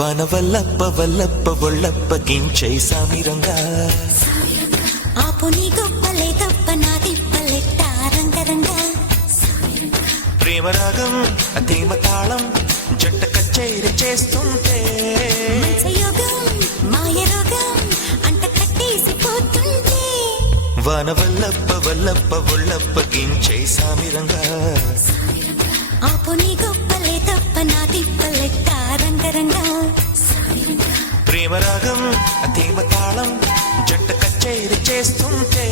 వనవల్లప్ప వల్లప్ప ఒళ్ళప్ప గించై సామిరంగా ఆపు నీ గొప్పలే తప్ప నా తిప్పలెట్ట రంగరంగా ప్రేమరాగం అతీమ తాళం జంట కచేరి చేస్తుంటే మంచయోగం మాయ రోగం అంట కట్టేసిపోతుంటే వనవల్లప్ప వల్లప్ప ఒళ్ళప్ప గించై సామిరంగా ఆపు నీ గొప్పలే తప్ప నా తిప్పలెట్ట రంగరంగా ప్రేమరాగం అతీమ తాళం జంట కచేరి చేస్తుంటే